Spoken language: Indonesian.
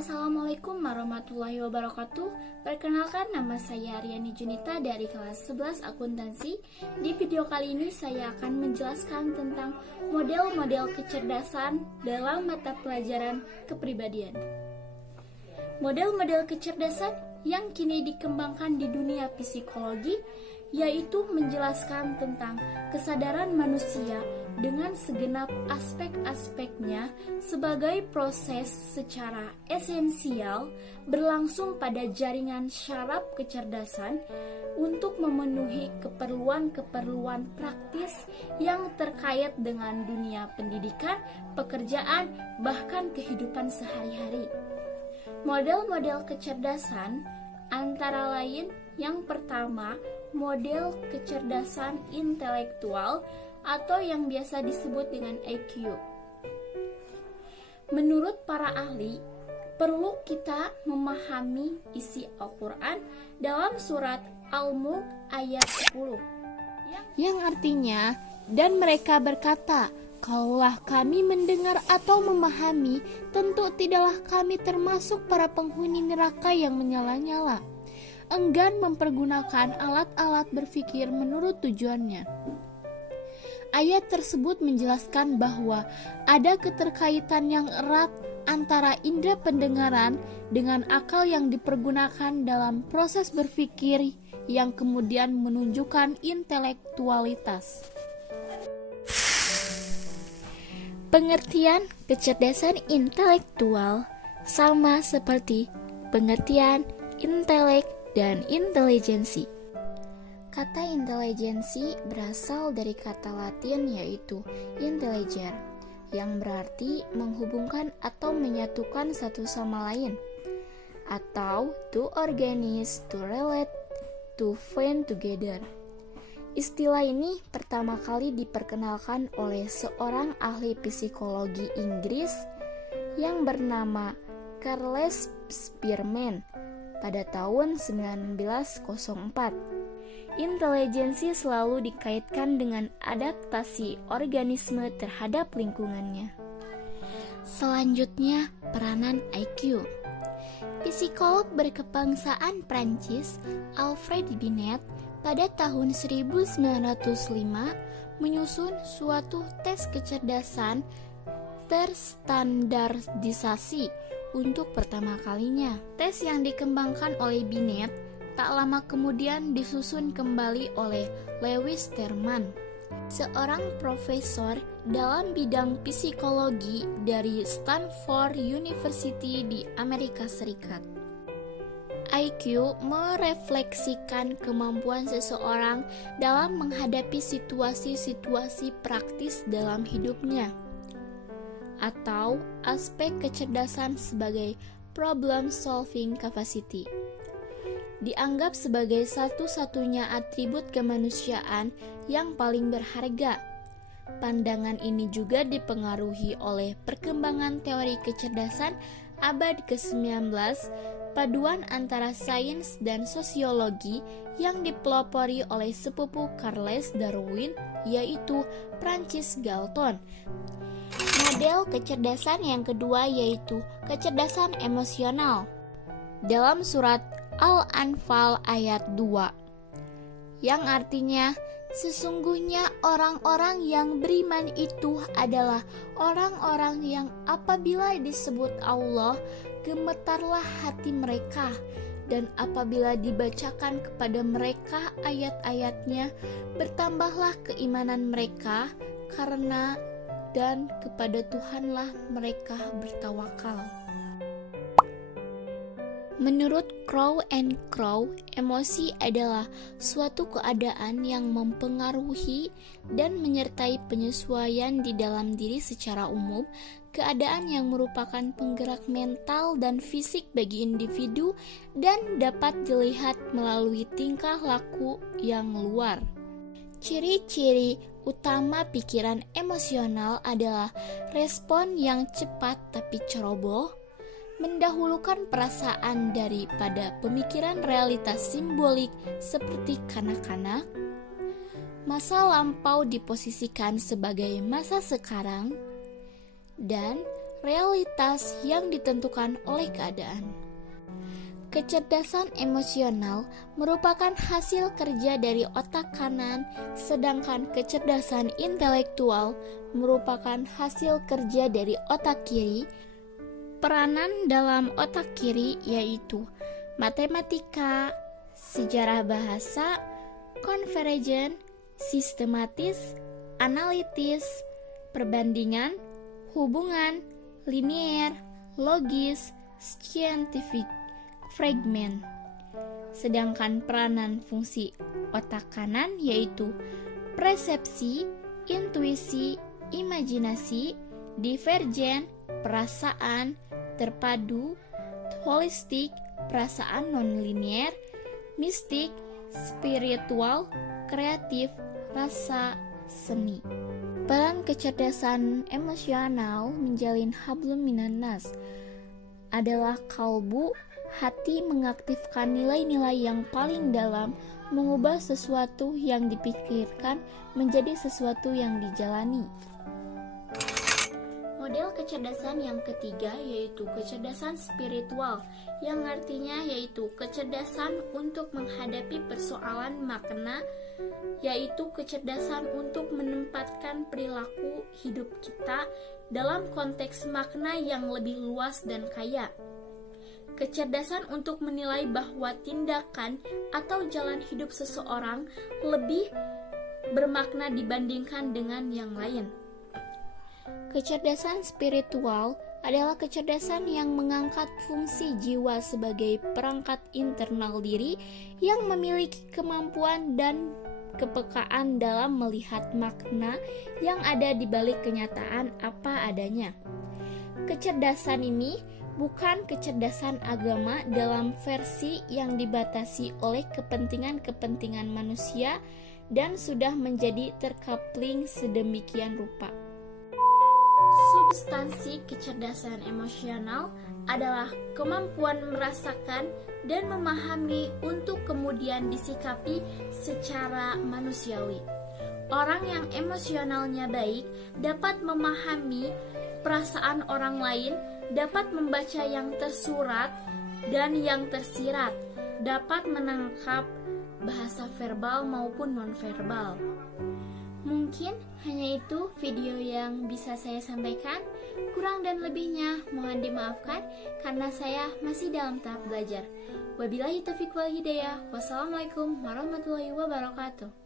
Assalamualaikum warahmatullahi wabarakatuh. Perkenalkan, nama saya Aryani Junita dari kelas 11 akuntansi. Di video kali ini saya akan menjelaskan tentang model-model kecerdasan dalam mata pelajaran kepribadian. Model-model kecerdasan yang kini dikembangkan di dunia psikologi yaitu menjelaskan tentang kesadaran manusia dengan segenap aspek-aspeknya sebagai proses secara esensial berlangsung pada jaringan syaraf kecerdasan untuk memenuhi keperluan-keperluan praktis yang terkait dengan dunia pendidikan, pekerjaan, bahkan kehidupan sehari-hari. Model-model kecerdasan antara lain yang pertama, model kecerdasan intelektual atau yang biasa disebut dengan IQ. Menurut para ahli, perlu kita memahami isi Al-Quran dalam surat Al-Mulk ayat 10 yang artinya, dan mereka berkata, "Kalaulah kami mendengar atau memahami, tentu tidaklah kami termasuk para penghuni neraka yang menyala-nyala." Enggan mempergunakan alat-alat berpikir menurut tujuannya. Ayat tersebut menjelaskan bahwa ada keterkaitan yang erat antara indera pendengaran dengan akal yang dipergunakan dalam proses berpikir yang kemudian menunjukkan intelektualitas. Pengertian kecerdasan intelektual sama seperti pengertian intelek dan intelijensi. Kata intelijensi berasal dari kata Latin yaitu intelliger, yang berarti menghubungkan atau menyatukan satu sama lain, atau to organize, to relate, to find together. Istilah ini pertama kali diperkenalkan oleh seorang ahli psikologi Inggris yang bernama Charles Spearman pada tahun 1904. Intelijensi selalu dikaitkan dengan adaptasi organisme terhadap lingkungannya. Selanjutnya, peranan IQ. Psikolog berkebangsaan Prancis, Alfred Binet, pada tahun 1905 menyusun suatu tes kecerdasan terstandardisasi untuk pertama kalinya. Tes yang dikembangkan oleh Binet tak lama kemudian disusun kembali oleh Lewis Terman, seorang profesor dalam bidang psikologi dari Stanford University di Amerika Serikat. IQ merefleksikan kemampuan seseorang dalam menghadapi situasi-situasi praktis dalam hidupnya, atau aspek kecerdasan sebagai problem solving capacity. Dianggap sebagai satu-satunya atribut kemanusiaan yang paling berharga. Pandangan ini juga dipengaruhi oleh perkembangan teori kecerdasan abad ke-19, paduan antara sains dan sosiologi yang dipelopori oleh sepupu Charles Darwin, yaitu Francis Galton. Model kecerdasan yang kedua yaitu kecerdasan emosional. Dalam surat Al-Anfal ayat 2, yang artinya, sesungguhnya orang-orang yang beriman itu adalah orang-orang yang apabila disebut Allah, gemetarlah hati mereka, dan apabila dibacakan kepada mereka ayat-ayatnya, bertambahlah keimanan mereka, karena dan kepada Tuhanlah mereka bertawakal. Menurut Crow and Crow, emosi adalah suatu keadaan yang mempengaruhi dan menyertai penyesuaian di dalam diri secara umum, keadaan yang merupakan penggerak mental dan fisik bagi individu dan dapat dilihat melalui tingkah laku yang luar. Ciri-ciri utama pikiran emosional adalah respon yang cepat tapi ceroboh, mendahulukan perasaan daripada pemikiran realitas simbolik seperti kanak-kanak, masa lampau diposisikan sebagai masa sekarang, dan realitas yang ditentukan oleh keadaan. Kecerdasan emosional merupakan hasil kerja dari otak kanan, sedangkan kecerdasan intelektual merupakan hasil kerja dari otak kiri. Peranan dalam otak kiri yaitu matematika, sejarah bahasa, konvergen, sistematis, analitis, perbandingan, hubungan, linier, logis, scientific, fragment. Sedangkan peranan fungsi otak kanan yaitu persepsi, intuisi, imajinasi, divergen, perasaan, terpadu, holistik, perasaan non-linier, mistik, spiritual, kreatif, rasa, seni. Peran kecerdasan emosional menjalin hablum minan nas adalah kalbu, hati mengaktifkan nilai-nilai yang paling dalam, mengubah sesuatu yang dipikirkan menjadi sesuatu yang dijalani. Model kecerdasan yang ketiga yaitu kecerdasan spiritual, yang artinya yaitu kecerdasan untuk menghadapi persoalan makna, yaitu kecerdasan untuk menempatkan perilaku hidup kita dalam konteks makna yang lebih luas dan kaya. Kecerdasan untuk menilai bahwa tindakan atau jalan hidup seseorang lebih bermakna dibandingkan dengan yang lain. Kecerdasan spiritual adalah kecerdasan yang mengangkat fungsi jiwa sebagai perangkat internal diri yang memiliki kemampuan dan kepekaan dalam melihat makna yang ada di balik kenyataan apa adanya. Kecerdasan ini bukan kecerdasan agama dalam versi yang dibatasi oleh kepentingan-kepentingan manusia dan sudah menjadi terkapling sedemikian rupa. Substansi kecerdasan emosional adalah kemampuan merasakan dan memahami untuk kemudian disikapi secara manusiawi. Orang yang emosionalnya baik dapat memahami perasaan orang lain, dapat membaca yang tersurat dan yang tersirat, dapat menangkap bahasa verbal maupun nonverbal. Mungkin hanya itu video yang bisa saya sampaikan. Kurang dan lebihnya mohon dimaafkan karena saya masih dalam tahap belajar. Wabillahi taufiq wal hidayah. Wassalamualaikum warahmatullahi wabarakatuh.